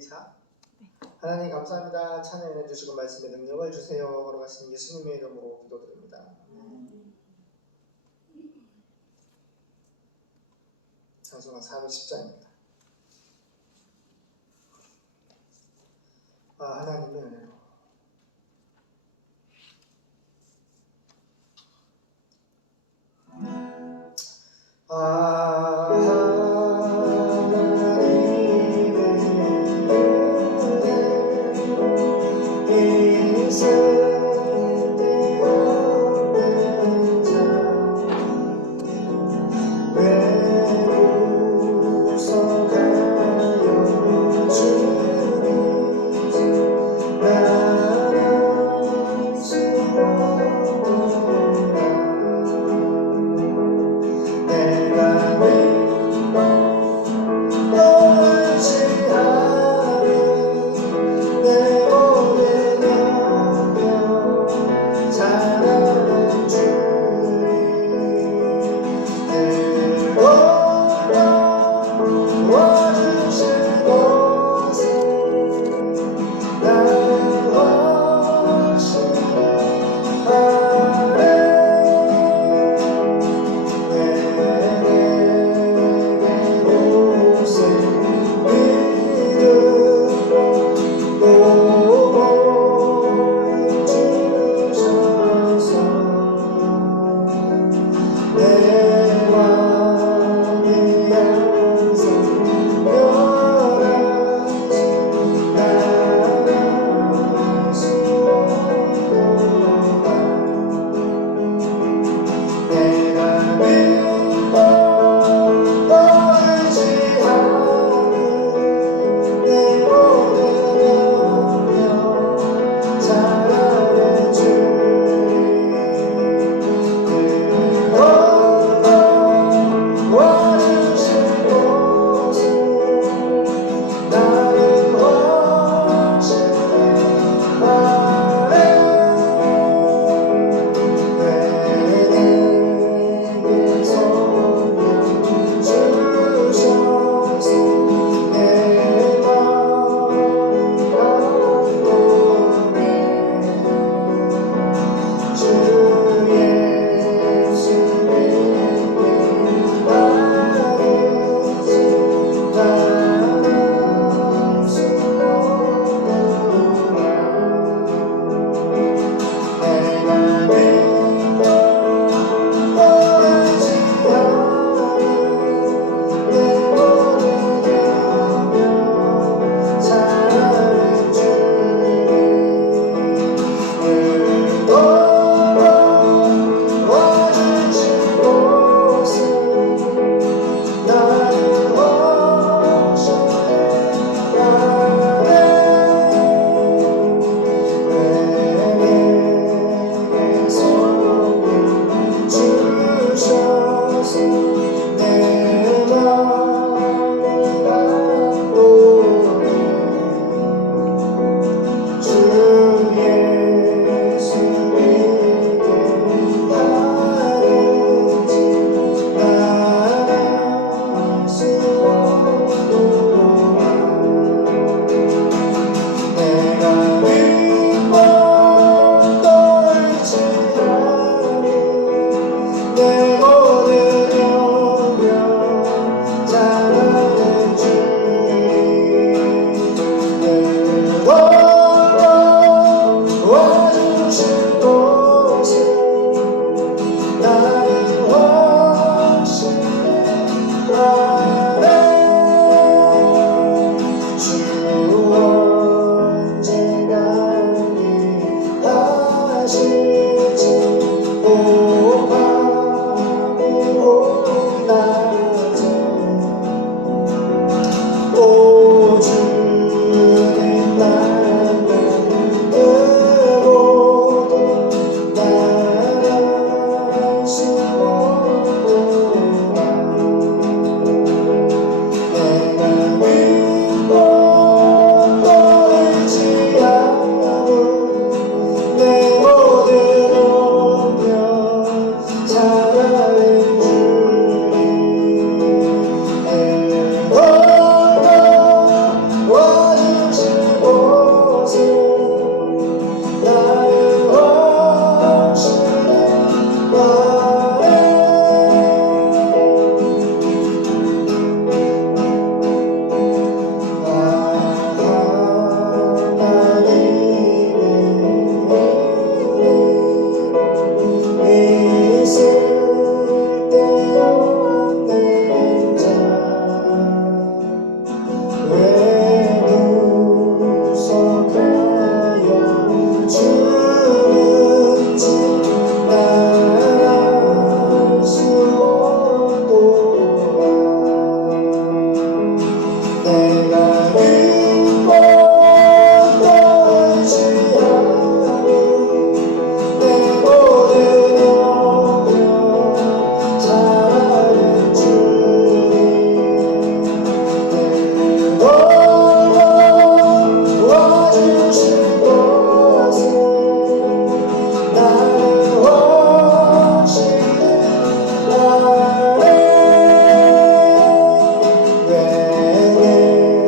자, 하나님 감사합니다. 찬양해 주시고 말씀의 능력을 주세요. 걸어가신 예수님의 이름으로 기도드립니다. 찬송가 410장입니다. 하나님의 은혜로 내가 내가 그것도 취하고 내 모든 영역 사랑하는 주님 도와주실 것을 나는 확신해 나를 외게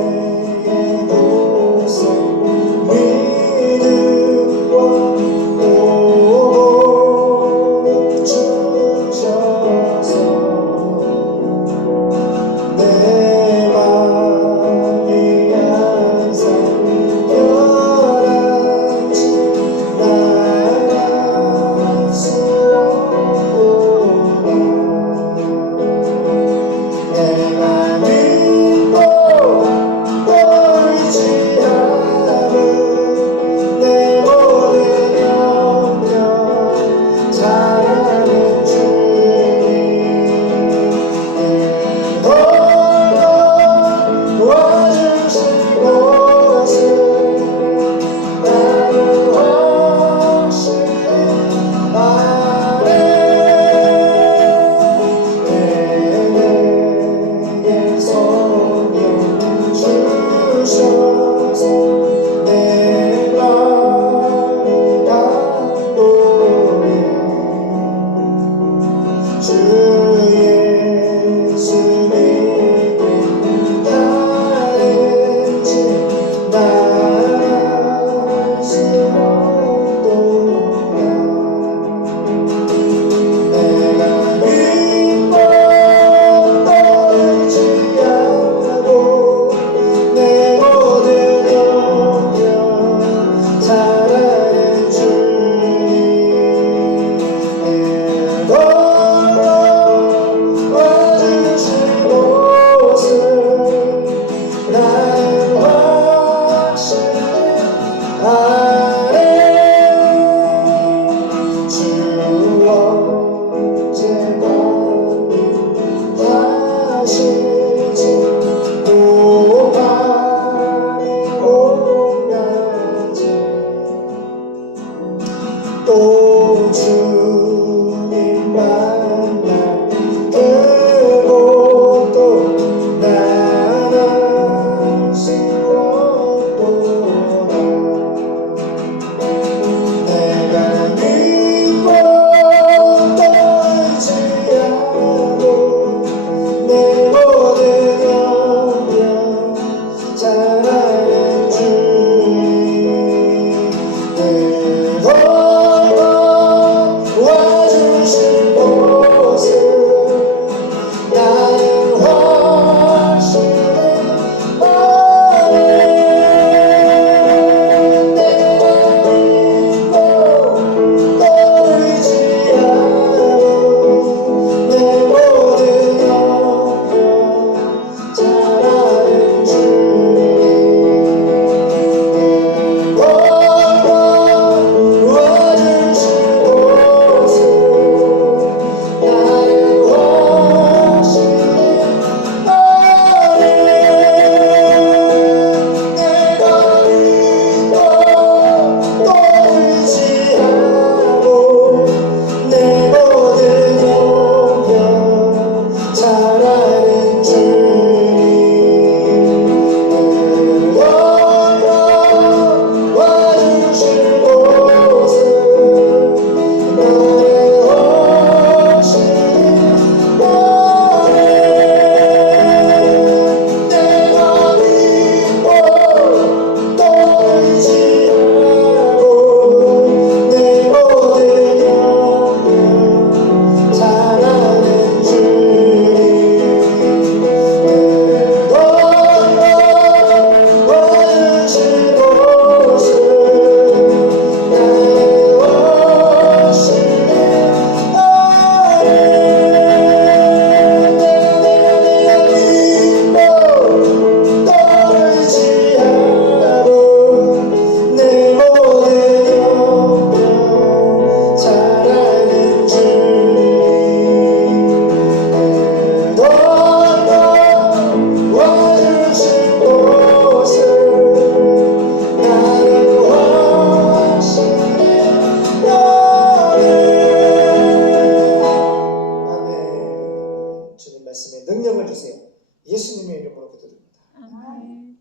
아멘.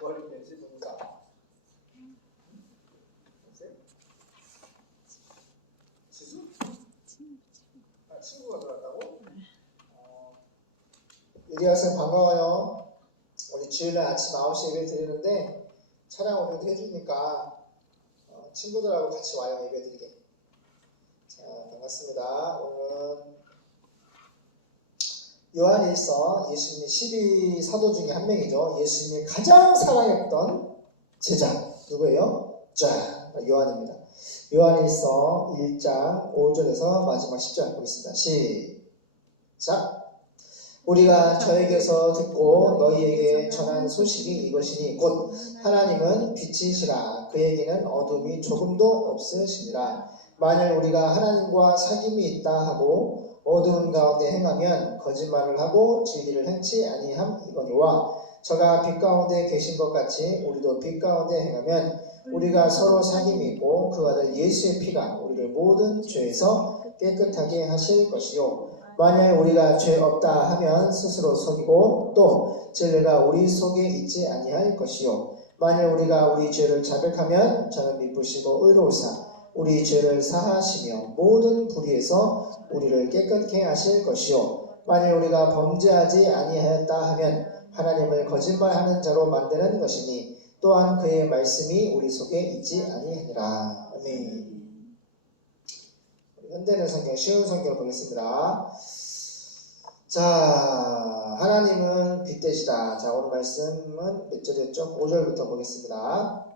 머리 렌즈 동사. 지수? 친구가 들어왔다고? 유리 학생 반가워요. 우리 주일날 아침 9시 예배 드리는데 차량 오면 해주니까 친구들하고 같이 와요. 예배 드리게. 자, 반갑습니다. 오늘은 요한일서 예수님의 12사도 중에 한 명이죠. 예수님이 가장 사랑했던 제자 누구예요? 자, 요한입니다. 요한일서 1장 5절에서 마지막 10절 보겠습니다. 시작. 우리가 저에게서 듣고 너희에게 전한 소식이 이것이니 곧 하나님은 빛이시라 그에게는 어둠이 조금도 없으시니라. 만일 우리가 하나님과 사귐이 있다 하고 어두운 가운데 행하면 거짓말을 하고 진리를 행치 아니함이거니와 저가 빛 가운데 계신 것 같이 우리도 빛 가운데 행하면 우리가 서로 사귐이 있고 그 아들 예수의 피가 우리를 모든 죄에서 깨끗하게 하실 것이요 만약 우리가 죄 없다 하면 스스로 속이고 또 진리가 우리 속에 있지 아니할 것이요 만약 우리가 우리 죄를 자백하면 저는 미쁘시고 의로우사 우리 죄를 사하시며 모든 불의에서 우리를 깨끗게 하실 것이요 만약 우리가 범죄하지 아니하였다 하면 하나님을 거짓말하는 자로 만드는 것이니 또한 그의 말씀이 우리 속에 있지 아니하니라. 아멘. 현대는 성경, 쉬운 성경 보겠습니다. 자, 하나님은 빛 되시다. 자, 오늘 말씀은 몇 절이었죠? 5절부터 보겠습니다.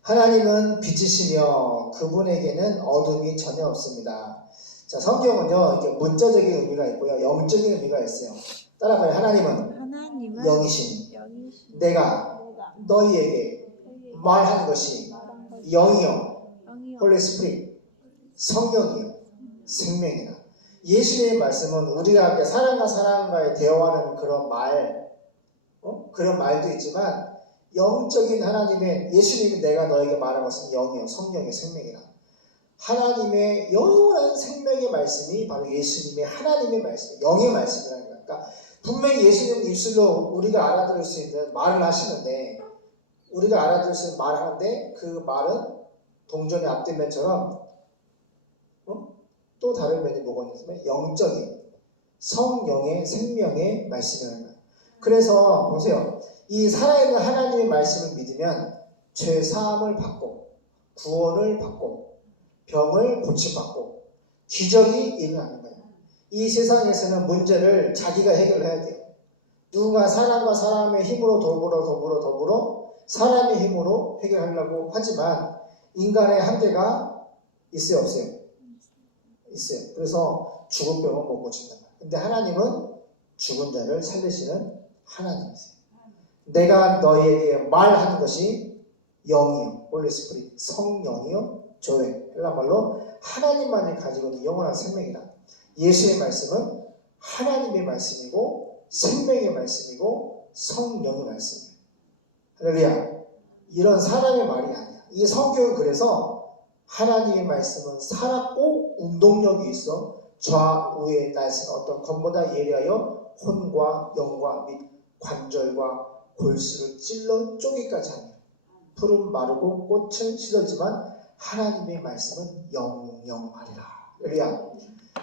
하나님은 빛이시며 그분에게는 어둠이 전혀 없습니다. 자, 성경은요, 이렇게 문자적인 의미가 있고요, 영적인 의미가 있어요. 따라가요. 하나님은 영이신 내가 너희에게 말한 것이 영이요, 홀리 스피릿, 성령이요, 생명이라. 예수님의 말씀은 우리가 사람과 사람과의 대화하는 그런 그런 말도 있지만 영적인 하나님의 예수님이 내가 너에게 말한 것은 영이요, 성령이요, 생명이라. 하나님의 영원한 생명의 말씀이 바로 예수님의 하나님의 말씀, 영의 말씀이라는 거예요. 그러니까 분명히 예수님은 입술로 우리가 알아들을 수 있는 말을 하시는데 우리가 알아들을 수 있는 말을 하는데 그 말은 동전의 앞뒷면처럼 또 다른 면이 뭐가 있냐면 영적인 성령의 생명의 말씀이라는 거예요. 그래서 보세요. 이 살아있는 하나님의 말씀을 믿으면 죄 사함을 받고 구원을 받고 병을 고침받고 기적이 일어나는 거예요. 이 세상에서는 문제를 자기가 해결해야 돼요. 누군가 사람과 사람의 힘으로 더불어 사람의 힘으로 해결하려고 하지만 인간의 한계가 있어요, 없어요? 있어요. 그래서 죽은 병은 못 고친다. 근데 하나님은 죽은 자를 살리시는 하나님이세요. 내가 너희에게 말하는 것이 영이요, 홀리 스피릿, 성령이요, 조회, 헬라말로 하나님만이 가지고 있는 영원한 생명이다. 예수의 말씀은 하나님의 말씀이고 생명의 말씀이고 성령의 말씀이에요. 할렐루야. 이런 사람의 말이 아니야. 이 성경은 그래서 하나님의 말씀은 살았고 운동력이 있어 좌우에 날선 어떤 것보다 예리하여 혼과 영과 및 관절과 골수를 찔러 쪼개까지 하며 풀은 마르고 꽃은 시들지만 하나님의 말씀은 영영하리라. 할렐루야.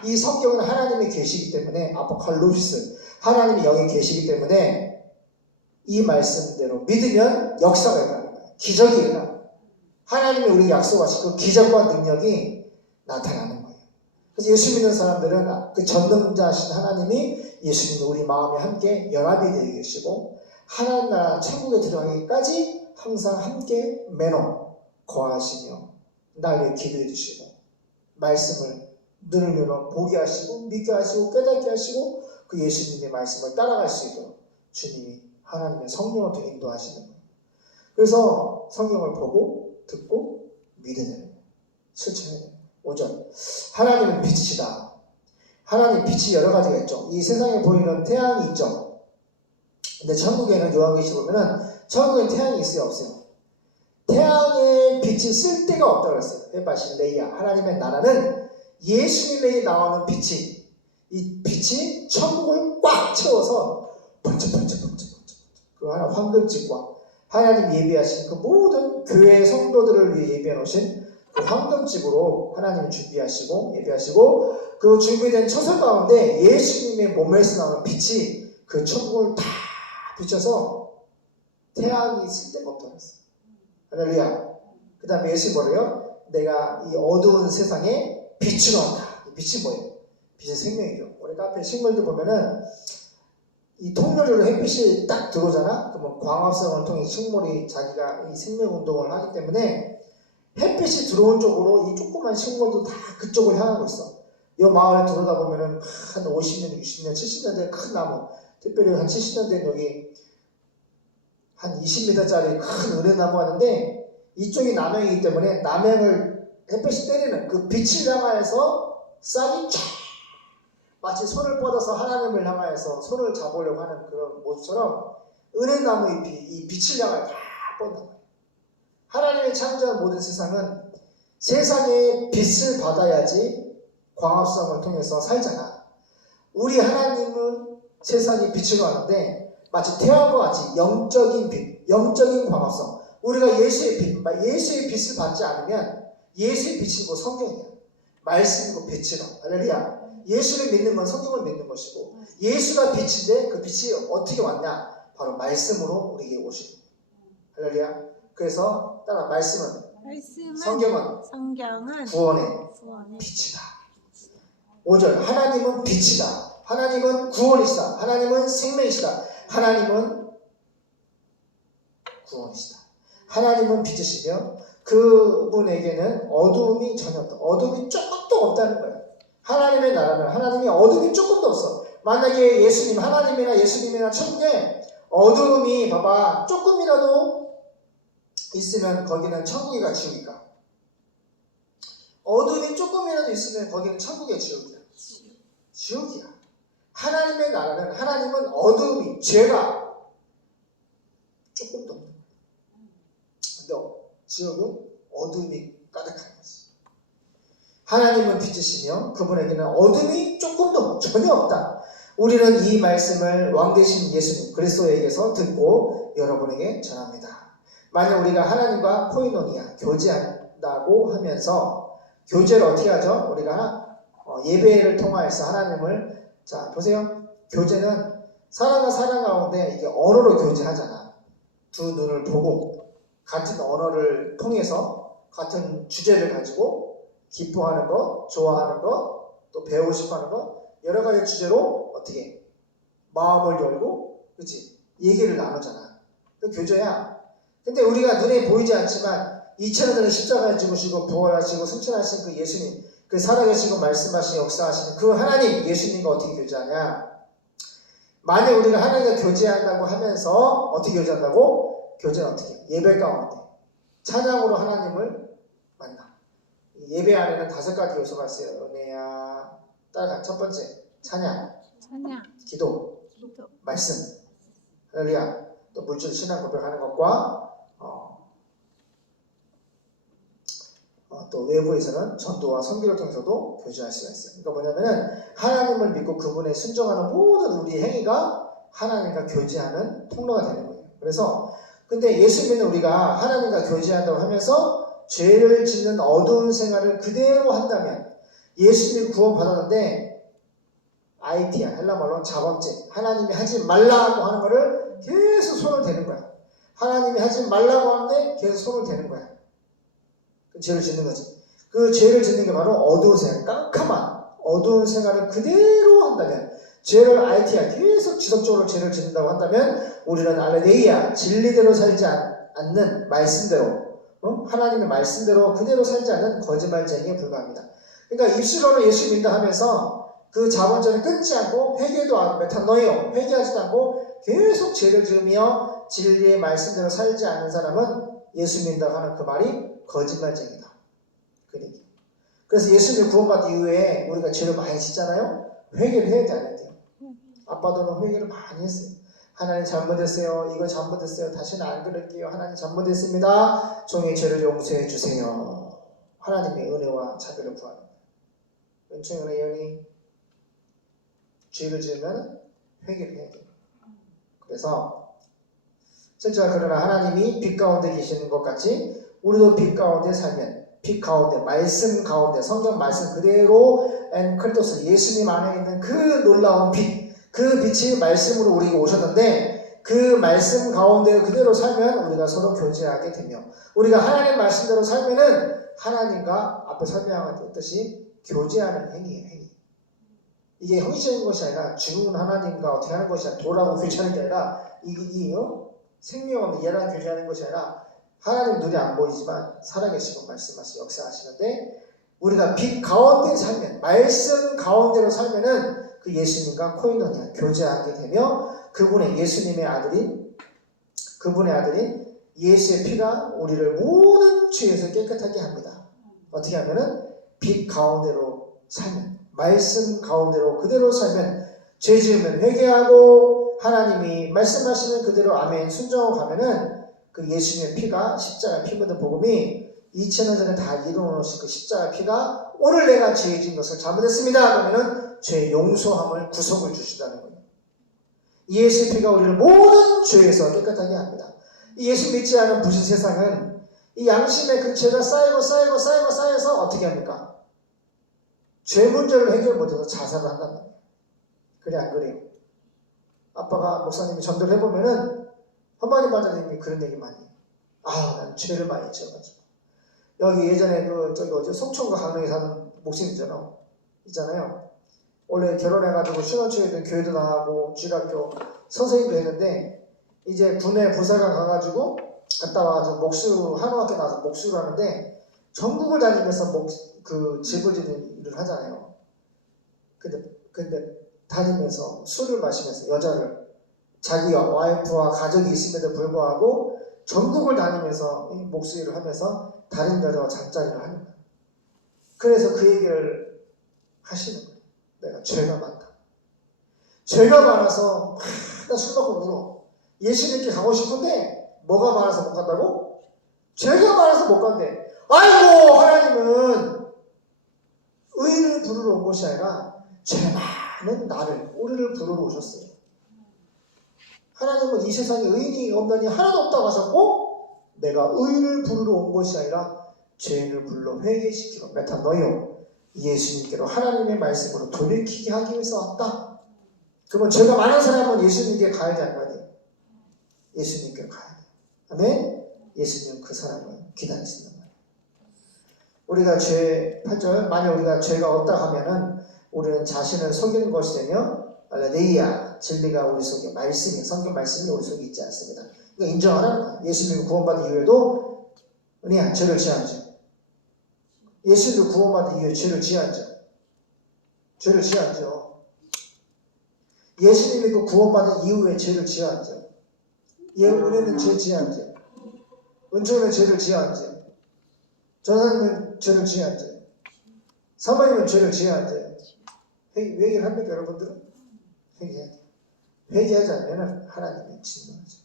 이 성경은 하나님의 계시이기 때문에 아포칼립스 하나님의 영이 계시기 때문에 이 말씀대로 믿으면 역사가 일어나는 거예요. 기적이 일어나는 거예요. 하나님이 우리에게 약속하신 그 기적과 능력이 나타나는 거예요. 그래서 예수 믿는 사람들은 그 전능자신 하나님이 예수님이 우리 마음에 함께 연합이 되어 계시고 하나님 나라 천국에 들어가기까지 항상 함께 매너 거하시며 날 위해 기도해 주시고 말씀을 눈을 보게 하시고 믿게 하시고 깨닫게 하시고 그 예수님의 말씀을 따라갈 수 있도록 주님이 하나님의 성령으로 인도하시는 거예요. 그래서 성경을 보고 듣고 믿어야 돼요. 실천해야 돼요. 5절. 하나님은 빛이시다. 하나님 빛이 여러 가지가 있죠. 이 세상에 보이는 태양이 있죠. 근데 천국에는 요한계시록 보면은 천국엔 태양이 있어요, 없어요? 태양의 빛이 쓸 데가 없다고 그랬어요. 햇바시 레이야. 하나님의 나라는 예수님에게 나오는 빛이, 이 빛이 천국을 꽉 채워서 번쩍번쩍번쩍 그 하나 황금집과 하나님 예비하신 그 모든 교회 성도들을 위해 예비해 놓으신 그 황금집으로 하나님이 준비하시고 예비하시고 그 준비된 처소 가운데 예수님의 몸에서 나오는 빛이 그 천국을 다 비춰서 태양이 있을 데가 없다고 했어요. 할렐루야. 그 다음에 예수님 뭐래요? 내가 이 어두운 세상에 빛으로 한다. 이 빛이 뭐예요? 빛의 생명이죠. 우리 카페 식물들 보면은 이 통로로 햇빛이 딱 들어오잖아? 그러면 광합성을 통해 식물이 자기가 이 생명 운동을 하기 때문에 햇빛이 들어온 쪽으로 이 조그만 식물도 다 그쪽을 향하고 있어. 이 마을에 들어다 보면은 한 50년, 60년, 70년 된 큰 나무, 특별히 한 70년 된 여기 한 20m짜리 큰 은행나무 하는데 이쪽이 남양이기 때문에 남양을 햇빛이 때리는 그 빛을 향하여서 싹이 쫙 마치 손을 뻗어서 하나님을 향하여서 손을 잡으려고 하는 그런 모습처럼 은행나무 잎이 이 빛을 향하여 다 뻗는 거예요. 하나님의 창조한 모든 세상은 세상의 빛을 받아야지 광합성을 통해서 살잖아. 우리 하나님은 세상의 빛으로 하는데 마치 태양과 같이 영적인 빛, 영적인 광합성. 우리가 예수의 빛, 예수의 빛을 받지 않으면 예수의 빛이고 성경이야. 말씀이고 빛이다. 할렐루야. 예수를 믿는 건 성경을 믿는 것이고 예수가 빛인데 그 빛이 어떻게 왔냐? 바로 말씀으로 우리에게 오신. 할렐루야. 그래서 따라 말씀은 성경은 구원의 빛이다. 5절 하나님은 빛이다. 하나님은 구원이시다. 하나님은 생명이시다. 하나님은 구원이시다. 하나님은 빛이시며 그분에게는 어두움이 전혀 없다. 어둠이 조금도 없다는 거예요. 하나님의 나라는 하나님이 어둠이 조금도 없어. 만약에 예수님, 하나님이나 예수님이나 천국에 어두움이 봐봐 조금이라도 있으면 거기는 천국이가 지옥이가? 어둠이 조금이라도 있으면 거기는 천국의 지옥이야. 지옥이야. 하나님의 나라는 하나님은 어둠이 죄가 조금도 없는 거야. 근데 지옥은 어둠이 가득한 거지. 하나님은 빛이시며 그분에게는 어둠이 조금도 전혀 없다. 우리는 이 말씀을 왕 되신 예수님 그리스도에게서 듣고 여러분에게 전합니다. 만약 우리가 하나님과 코이노니아 교제한다고 하면서 교제를 어떻게 하죠? 우리가 예배를 통하여서 하나님을 자 보세요. 교제는 사람과 사람 가운데 이게 언어로 교제하잖아. 두 눈을 보고 같은 언어를 통해서 같은 주제를 가지고 기뻐하는 것, 좋아하는 것, 또 배우고 싶어하는 것 여러 가지 주제로 어떻게 마음을 열고 그렇지 얘기를 나누잖아. 그 교제야. 근데 우리가 눈에 보이지 않지만 2000년을 십자가에 죽으시고 부활하시고 승천하신 그 예수님, 그 살아계시고 말씀하시고 역사하시는 그 하나님 예수님과 어떻게 교제하냐? 만약 우리가 하나님과 교제한다고 하면서 어떻게 교제한다고? 교제는 어떻게? 예배 가운데 찬양으로 하나님을 만나. 예배 안에는 5가지 요소가 있어요. 은혜야. 따라가. 첫 번째 찬양, 기도, 말씀, 할렐루야. 또 물질 신앙 고백하는 것과 또 외부에서는 전도와 선교를 통해서도 교제할 수가 있어요. 그러니까 뭐냐면은 하나님을 믿고 그분에 순종하는 모든 우리의 행위가 하나님과 교제하는 통로가 되는 거예요. 그래서 근데 예수 믿는 우리가 하나님과 교제한다고 하면서 죄를 짓는 어두운 생활을 그대로 한다면 예수님이 구원 받았는데 아이티야 헬라말로 자범죄 하나님이 하지 말라고 하는 거를 계속 손을 대는 거야. 하나님이 하지 말라고 하는데 계속 손을 대는 거야. 그 죄를 짓는 거지. 그 죄를 짓는 게 바로 어두운 생활, 깜깜한 어두운 생활을 그대로 한다면 죄를 아이티야 계속 지속적으로 죄를 짓는다고 한다면 우리는 알레데이야 진리대로 살지 않는 말씀대로 하나님의 말씀대로 그대로 살지 않는 거짓말쟁이에 불과합니다. 그러니까 입술로는 예수 믿는다 하면서 그 자본죄를 끊지 않고 회개도 안 메타노이오 회개하지도 않고 계속 죄를 지으며 진리의 말씀대로 살지 않는 사람은 예수 믿는다고 하는 그 말이 거짓말쟁이다. 그래서 예수님 구원받은 이후에 우리가 죄를 많이 짓잖아요. 회개를 해야 돼, 안 해야 돼요? 아빠도는 회개를 많이 했어요. 하나님 잘못했어요. 이거 잘못했어요. 다시는 안 그럴게요. 하나님 잘못했습니다. 종의 죄를 용서해 주세요. 하나님의 은혜와 자비를 구하는 거예요. 은총이나 예언이 죄를 지으면 회개를 해야 돼요. 그래서 진짜 그러나 하나님이 빛 가운데 계시는 것 같이 우리도 빛 가운데 살면 빛 가운데 말씀 가운데 성경 말씀 그대로 엔크리토스 예수님 안에 있는 그 놀라운 빛, 그 빛이 말씀으로 우리에게 오셨는데 그 말씀 가운데 그대로 살면 우리가 서로 교제하게 되며 우리가 하나님 말씀대로 살면은 하나님과 앞에 설명했듯이 교제하는 행위예요. 행위. 이게 형식적인 것이 아니라 죽은 하나님과 어떻게 하는 것이 아니라 돌아오고 교제하는 게 아니라 생명 없는 얘랑 교제하는 것이 아니라 하나님 눈에 안 보이지만 살아계시고 말씀하시고 역사하시는데 우리가 빛 가운데 살면 말씀 가운데로 살면은 그 예수님과 코이노니아 교제하게 되며 그분의 아들인 예수의 피가 우리를 모든 죄에서 깨끗하게 합니다. 어떻게 하면은 빛 가운데로 살면 말씀 가운데로 그대로 살면 죄 지으면 회개하고 하나님이 말씀하시는 그대로 아멘 순종하고 가면은 그 예수님의 피가 십자가 피 묻은 복음이 2000년 전에 다 이루어놓으신 그 십자가 피가 오늘 내가 죄 지은 것을 잘못했습니다. 그러면은 죄 용서함을 구속을 주신다는 거예요. 예수의 피가 우리를 모든 죄에서 깨끗하게 합니다. 이 예수 믿지 않은 부신 세상은 이 양심의 그 죄가 쌓여서 어떻게 합니까? 죄 문제를 해결 못해서 자살을 한단 말이에요. 그래 안 그래요? 아빠가 목사님이 전도를 해보면은 헌반님 반장님이 그런 얘기 많이 해요. 난 죄를 많이 지어가지고 여기 예전에 속초과 강릉에 사는 목사님 있잖아요. 원래 결혼해가지고 신혼초에도 교회도 나가고 주일학교 선생님도 했는데 이제 군에 부사관 가가지고 갔다 와가지고 한우학교 나와서 목수를 하는데 전국을 다니면서 집을 짓는 일을 하잖아요. 근데 다니면서 술을 마시면서 여자를 자기 와이프와 가족이 있음에도 불구하고 전국을 다니면서 목수 일을 하면서 다른 여자와 잠자리를 하는 거예요. 그래서 그 얘기를 하시는 거예요. 내가 죄가 많다. 죄가 많아서 나 술 먹고 울어. 예수님께 가고 싶은데 뭐가 많아서 못 간다고? 죄가 많아서 못 간대. 아이고 하나님은 의인을 부르러 온 것이 아니라 죄 많은 우리를 부르러 오셨어요. 하나님은 이 세상에 의인이 없다니 하나도 없다고 하셨고 내가 의인을 부르러 온 것이 아니라 죄인을 불러 회개시키러 메타노이오 예수님께로 하나님의 말씀으로 돌이키게 하기 위해서 왔다. 그러면 죄가 많은 사람은 예수님께 가야 돼, 안 가야 돼? 예수님께 가야 돼. 아멘? 예수님은 그 사람을 기다리신단 말이에요. 우리가 8절 만약 우리가 죄가 없다 하면은 우리는 자신을 속이는 것이 되며 알레데이아 진리가 우리 속에 성경 말씀이 우리 속에 있지 않습니다. 그러니까 인정하라는 거야. 예수님이 구원받은 이후에도 죄를 지었죠. 예수님이 구원받은 이후에 죄를 지었죠. 예수님이 구원받은 이후에 죄를 지었죠. 은혜는 죄 지었죠. 은총이는 죄를 지었죠. 전사님은 죄를 지었죠. 사모님은 죄를 지었죠. 회개를 합니까 여러분들은? 회개해야 돼요. 회개하지 않으면 하나님이 진노하죠.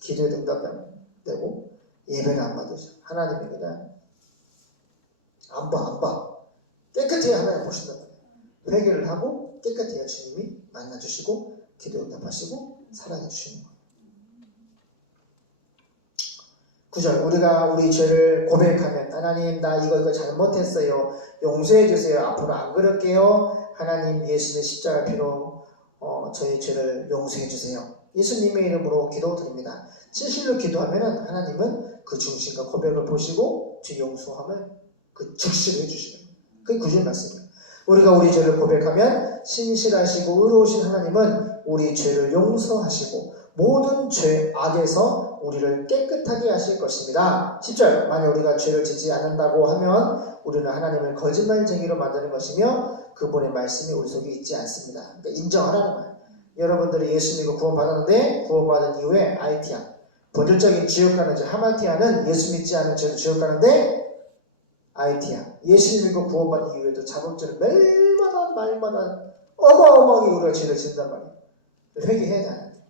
기도에 응답이 안 되고 예배를 안 받으셔. 하나님이 그냥 안 봐. 깨끗해야 하나님 보신단 말이에요. 회개를 하고 깨끗해야 주님이 만나주시고 기도에 응답하시고 사랑해 주시는 거예요. 9절 우리가 우리 죄를 고백하면 하나님 나 이거 잘못했어요. 용서해 주세요. 앞으로 안 그럴게요. 하나님 예수님의 십자가 피로 저희 죄를 용서해 주세요. 예수님의 이름으로 기도드립니다. 진실로 기도하면 하나님은 그 중심과 고백을 보시고 죄 용서함을 즉시로 해주시는 그게 9절 말씀이에요. 우리가 우리 죄를 고백하면 신실하시고 의로우신 하나님은 우리 죄를 용서하시고 모든 죄 악에서 우리를 깨끗하게 하실 것입니다. 10절 만약 우리가 죄를 짓지 않는다고 하면 우리는 하나님을 거짓말쟁이로 만드는 것이며 그분의 말씀이 우리 속에 있지 않습니다. 그러니까 인정하라는 거예요. 여러분들이 예수 믿고 구원받았는데 구원받은 이후에 아이티아 본질적인 지옥 가는 죄 하마티아는 예수 믿지 않은 죄로 지옥 가는데 아이티아 예수 믿고 구원받은 이후에도 자범죄를 말마다 어마어마하게 우리가 죄를 짓는단 말이에요. 회개해야 하는데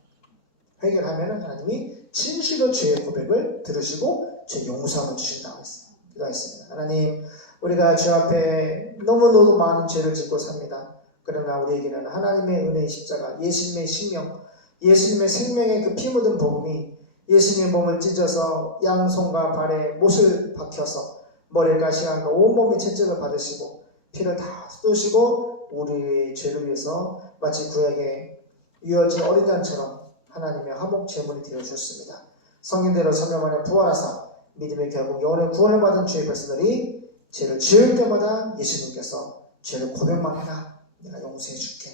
회개를 하면은 하나님이 진실로 죄의 고백을 들으시고 죄 용서함을 주신다고 했어요. 기도하겠습니다. 하나님 우리가 주 앞에 너무너무 많은 죄를 짓고 삽니다. 그러나 우리에게는 하나님의 은혜의 십자가 예수님의 생명 예수님의 생명의 그 피 묻은 복음이 예수님의 몸을 찢어서 양손과 발에 못을 박혀서 머리에 가시관과 온몸의 채찍을 받으시고 피를 다 쏟으시고 우리의 죄를 위해서 마치 구약에 유어진 어린 양처럼 하나님의 화목 제물이 되어주셨습니다. 성인대로 성령 안에 부활하사 믿음의 결국 영혼의 구원을 받은 주의 백성들이 죄를 지을 때마다 예수님께서 죄를 고백만 해라 내가 용서해 줄게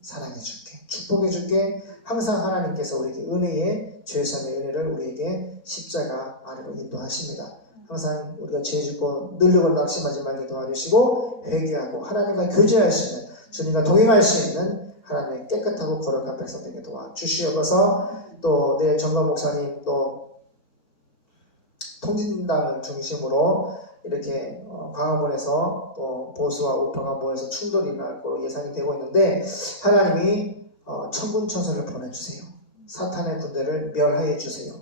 사랑해 줄게 축복해 줄게 항상 하나님께서 우리에게 은혜의 죄사함의 은혜를 우리에게 십자가 아래로 인도하십니다. 항상 우리가 죄 짓고 늘리고 낙심하지 말게 도와주시고 회개하고 하나님과 교제할 수 있는 주님과 동행할 수 있는 하나님의 깨끗하고 거룩한 백성에게 도와주시옵소서. 또 내 정관 목사님 또 통진당을 중심으로 이렇게 광화문에서 또 보수와 우파가 모여서 충돌이 날 거로 예상이 되고 있는데 하나님이 천군천사를 보내주세요. 사탄의 군대를 멸하여 주세요.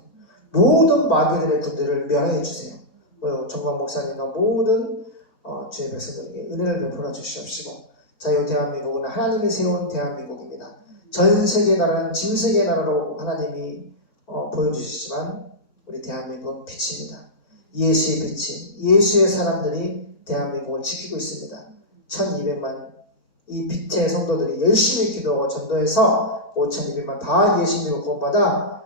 모든 마귀들의 군대를 멸하여 주세요. 정관 목사님과 모든 주의 백성들에게 은혜를 베풀어 주시옵시고 자유 대한민국은 하나님이 세운 대한민국입니다. 전 세계 나라는 짐승의 나라로 하나님이 보여주시지만 우리 대한민국은 빛입니다. 예수의 빛이 예수의 사람들이 대한민국을 지키고 있습니다. 1200만 이 빛의 성도들이 열심히 기도하고 전도해서 5200만 다 예수 믿고 구원받아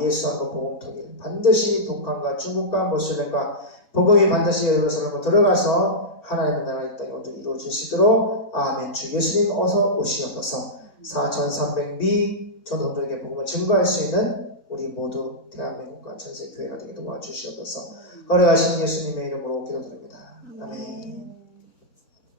예수하고 복음 통일 반드시 북한과 중국과 모슬렘과 복음이 반드시 예루살렘으로 들어가서 하나님의 나라의 땅에 온전히 이루어지시도록 아멘. 주 예수님 어서 오시옵소서. 4300미 전도자에게 복음을 증거할 수 있는 우리 모두 대한민국과 전세 교회가 되게 도와주시옵소서. 거룩하신 예수님의 이름으로 기도드립니다. 아멘.